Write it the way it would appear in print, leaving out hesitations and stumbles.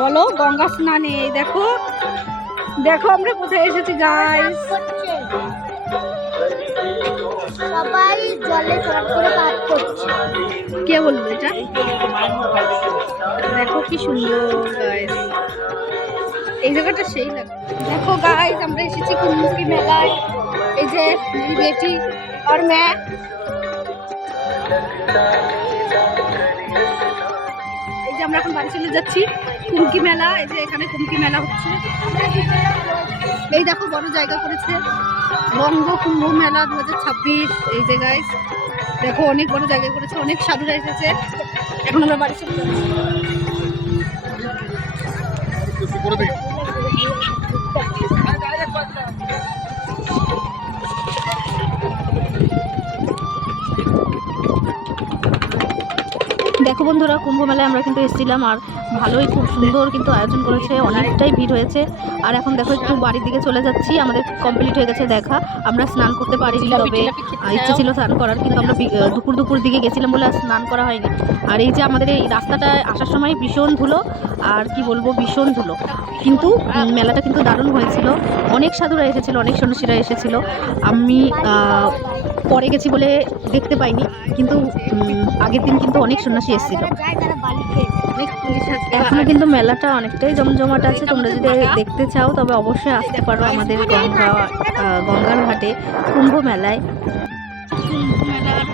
বলো গঙ্গা স্নানে দেখো দেখো আমরা কোথায় এসেছি গাইস। সবাই জলে স্নান করে পাঠ করছে। কে বলবো এটা? দেখো কি সুন্দর গাইস, এই জায়গাটা সেই লাগে। দেখো গাইস আমরা এসেছি কুমকি মেলায়। এই যে বেটি আর मैं এই যে আমরা এখন বাড়ি চলে যাচ্ছি। কুমকি মেলা, এই যে এখানে কুমকি মেলা হচ্ছে। এই দেখো বড় জায়গা করেছে বঙ্গ কুম্ভ মেলা 2026। এই যে গাইস দেখো অনেক বড় জায়গা করেছে, অনেক সাধুরা এসেছে। এখন আমরা বাড়ি চলে যাচ্ছি। দেখো বন্ধুরা কুম্ভ মেলায় আমরা কিন্তু এসেছিলাম, আর ভালোই খুব সুন্দর কিন্তু আয়োজন করেছে, অনেকটাই ভিড় হয়েছে। আর এখন দেখো একটু বাড়ির দিকে চলে যাচ্ছি, আমাদের কমপ্লিট হয়ে গেছে দেখা। আমরা স্নান করতে পারিনি, তবে ইচ্ছে ছিল স্নান করার, কিন্তু আমরা দুপুর দিকে গেছিলাম বলে আর স্নান করা হয়নি। আর এই যে আমাদের এই রাস্তাটায় আসার সময় ভীষণ ধুলো, আর কি বলবো ভীষণ ধুলো, কিন্তু মেলাটা কিন্তু দারুণ হয়েছিল। অনেক সাধুরা এসেছিলো, অনেক সন্ন্যাসীরা এসেছিলো। আমি পরে গেছি বলে দেখতে পাইনি, কিন্তু আগের দিন কিন্তু অনেক সন্ন্যাসী এসেছিল। এখনো কিন্তু মেলাটা অনেকটাই জমজমাট আছে। তোমরা যদি দেখতে চাও তবে অবশ্যই আসতে পারো আমাদের গঙ্গার ঘাটে কুম্ভ মেলায়। কুম্ভ মেলার